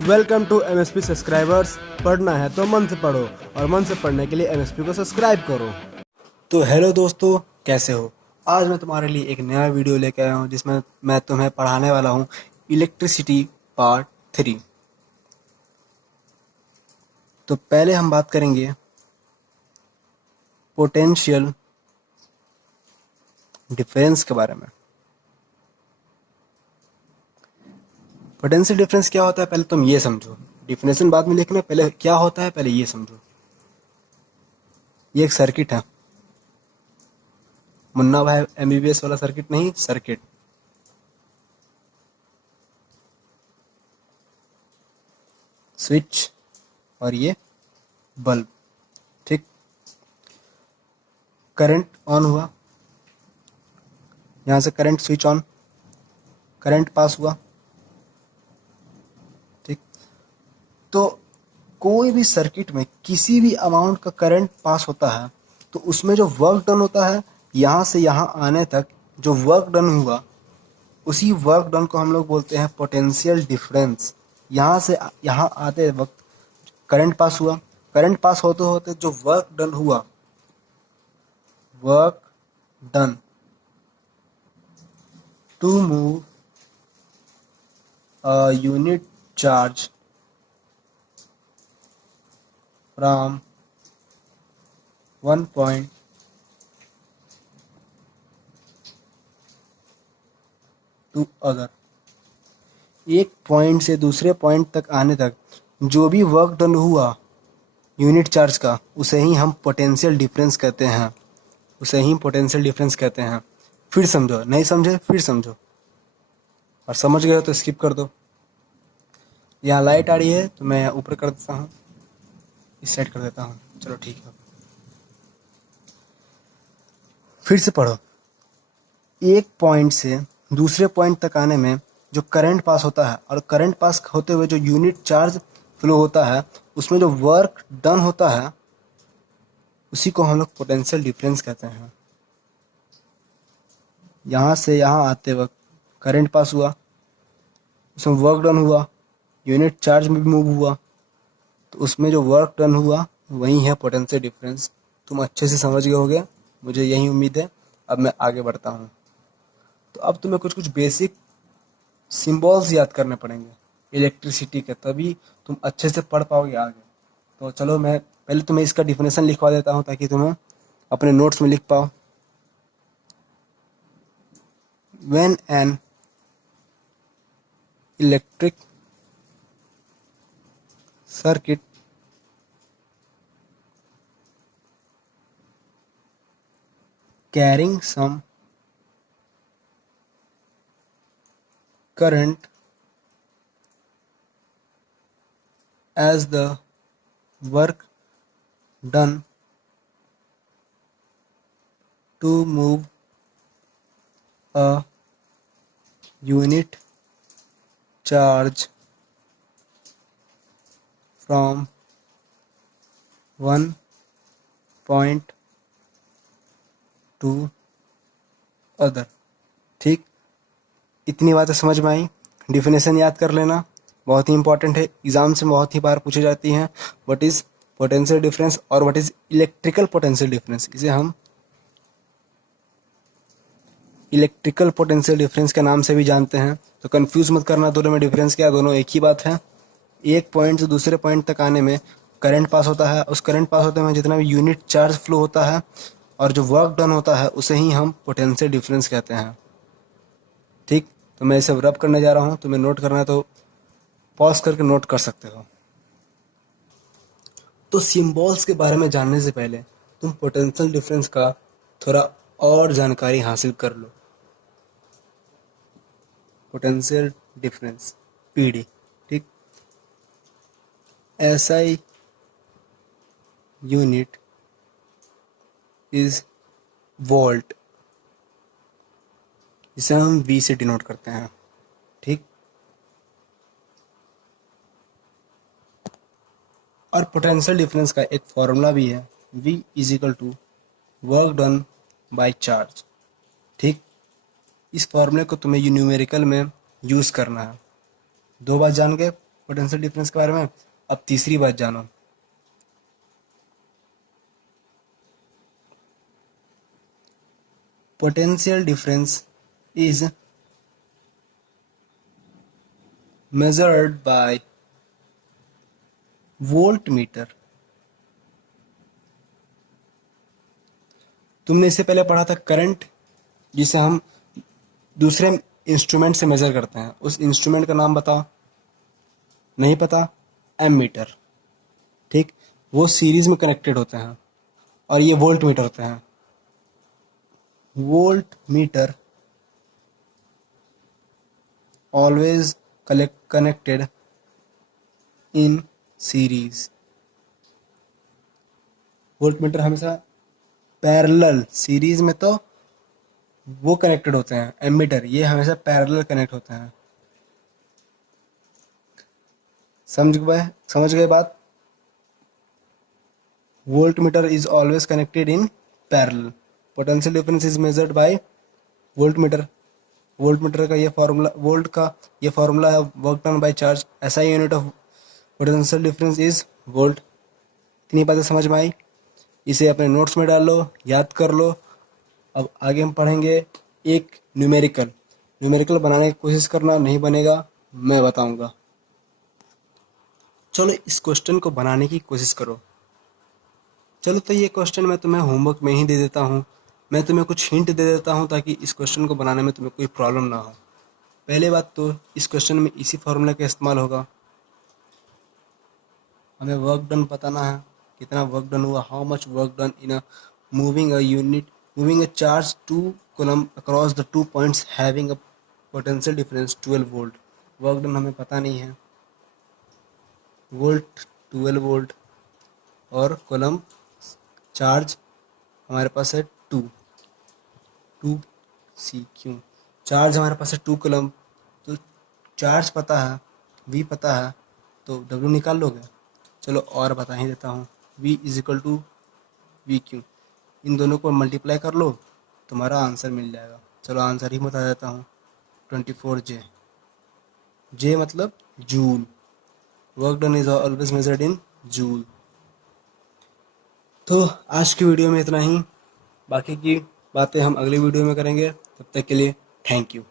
Welcome to MSP subscribers. पढ़ना है तो मन से पढ़ो और मन से पढ़ने के लिए एमएसपी को सब्सक्राइब करो। तो हेलो दोस्तों, कैसे हो? आज मैं तुम्हारे लिए एक नया वीडियो लेके आया हूँ जिसमें मैं तुम्हें पढ़ाने वाला हूँ इलेक्ट्रिसिटी पार्ट 3। तो पहले हम बात करेंगे पोटेंशियल डिफरेंस के बारे में। पोटेंशियल डिफरेंस क्या होता है पहले तुम ये समझो। डिफिनेशन बाद में लिखना, पहले क्या होता है पहले ये समझो। ये एक सर्किट है, मुन्ना भाई एमबीबीएस वाला सर्किट नहीं, सर्किट। स्विच और ये बल्ब, ठीक। करंट ऑन हुआ, यहाँ से current switch on, current pass हुआ, ठीक। तो कोई भी सर्किट में किसी भी अमाउंट का करंट पास होता है तो उसमें जो वर्क डन होता है यहाँ से यहाँ आने तक, जो वर्क डन हुआ उसी वर्क डन को हम लोग बोलते हैं पोटेंशियल डिफरेंस। यहाँ से यहाँ आते वक्त करंट पास हुआ, करंट पास होते होते जो वर्क डन हुआ, work done to move a unit charge from one point to other। एक पॉइंट से दूसरे पॉइंट तक आने तक जो भी वर्क डन हुआ यूनिट चार्ज का, उसे ही हम पोटेंशियल डिफरेंस कहते हैं, उसे ही पोटेंशियल डिफरेंस कहते हैं। फिर समझो, नहीं समझे फिर समझो, और समझ गए हो तो स्किप कर दो। यहाँ लाइट आ रही है तो मैं ऊपर कर देता हूँ, इस साइड कर देता हूँ, चलो ठीक है। फिर से पढ़ो। एक पॉइंट से दूसरे पॉइंट तक आने में जो करंट पास होता है और करंट पास होते हुए जो यूनिट चार्ज फ्लो होता है, उसमें जो वर्क डन होता है उसी को हम लोग पोटेंशियल डिफरेंस कहते हैं। यहाँ से यहाँ आते वक्त करंट पास हुआ, उसमें वर्क डन हुआ, यूनिट चार्ज में भी मूव हुआ, तो उसमें जो वर्क डन हुआ वही है पोटेंशियल डिफरेंस। तुम अच्छे से समझ गए होगे, मुझे यही उम्मीद है। अब मैं आगे बढ़ता हूँ। तो अब तुम्हें कुछ कुछ बेसिक सिंबल्स याद करने पड़ेंगे इलेक्ट्रिसिटी के, तभी तुम अच्छे से पढ़ पाओगे आगे। तो चलो मैं पहले तुम्हें इसका डिफिनेशन लिखवा देता हूँ ताकि तुम्हें अपने नोट्स में लिख पाओ। When an electric circuit carrying some current as the work done to move a unit charge from one point to other। ठीक, इतनी बातें समझ में आई। डिफिनेशन याद कर लेना, बहुत ही इंपॉर्टेंट है, एग्जाम से बहुत ही बार पूछी जाती हैं। व्हाट इज पोटेंशियल डिफरेंस और what is electrical potential difference. इसे हम इलेक्ट्रिकल पोटेंशियल डिफरेंस के नाम से भी जानते हैं। तो कंफ्यूज मत करना, दोनों में डिफरेंस क्या है, दोनों एक ही बात है। एक पॉइंट से दूसरे पॉइंट तक आने में करंट पास होता है, उस करंट पास होते में जितना भी यूनिट चार्ज फ्लो होता है और जो वर्क डन होता है उसे ही हम पोटेंशियल डिफरेंस कहते हैं। ठीक, तो मैं इसे रब करने जा रहा हूँ, तुम्हें नोट करना है तो पॉज करके नोट कर सकते हो। तो सिंबल्स के बारे में जानने से पहले तुम पोटेंशियल डिफरेंस का थोड़ा और जानकारी हासिल कर लो। पोटेंशियल डिफरेंस पीडी, ठीक। एसआई यूनिट इज वोल्ट, इसे हम वी से डिनोट करते हैं, ठीक। और पोटेंशियल डिफरेंस का एक फॉर्मूला भी है, V is equal to work done by charge, ठीक। इस फॉर्मूले को तुम्हें न्यूमेरिकल में यूज़ करना है। दो बात जान गए, पोटेंशियल डिफरेंस के बारे में। अब तीसरी बात जानो, potential difference is measured by voltmeter। तुमने इससे पहले पढ़ा था करंट, जिसे हम दूसरे इंस्ट्रूमेंट से मेजर करते हैं। उस इंस्ट्रूमेंट का नाम बताओ। नहीं पता? एमीटर। ठीक, वो सीरीज में कनेक्टेड होते हैं और ये वोल्ट मीटर होते हैं। Volt meter always connected in series. Volt meter हमेशा पैरेलल, सीरीज में तो वो कनेक्टेड होते हैं। एमीटर ये हमेशा पैरेलल कनेक्ट होते हैं। समझ गए बात? voltmeter is always connected in parallel। potential difference is measured by voltmeter। voltmeter का ये फॉर्मूला, वोल्ट का ये फॉर्मूला है, वर्क डन बाय चार्ज। ऐसा ही unit of potential difference is volt. इतनी बातें समझ में आई? इसे अपने नोट्स में डाल लो, याद कर लो। अब आगे हम पढ़ेंगे एक न्यूमेरिकल। न्यूमेरिकल बनाने की कोशिश करना, नहीं बनेगा मैं बताऊंगा। चलो इस क्वेश्चन को बनाने की कोशिश करो। चलो तो ये क्वेश्चन मैं तुम्हें होमवर्क में ही दे देता हूँ। मैं तुम्हें कुछ हिंट दे देता हूँ ताकि इस क्वेश्चन को बनाने में तुम्हें कोई प्रॉब्लम ना हो। पहले बात तो इस क्वेश्चन में इसी फॉर्मूला का इस्तेमाल होगा। हमें वर्क डन बताना है, कितना वर्क डन हुआ, how much work done in a moving a charge 2 coulomb across the 2 points having a potential difference 12 volt. Work done हमें पता नहीं है। वोल्ट 12 वोल्ट और कूलम चार्ज हमारे पास है 2 सी क्यों, चार्ज हमारे पास है 2 कूलम। तो चार्ज पता है, वी पता है, तो डब्ल्यू निकाल लोगे। चलो और बता ही देता हूँ, v is equal to v q. इन दोनों को मल्टीप्लाई कर लो, तुम्हारा आंसर मिल जाएगा। चलो आंसर ही बता देता हूँ, 24J। जे मतलब joule. Work done is always measured in joule. तो आज की वीडियो में इतना ही, बाकी की बातें हम अगली वीडियो में करेंगे। तब तक के लिए थैंक यू।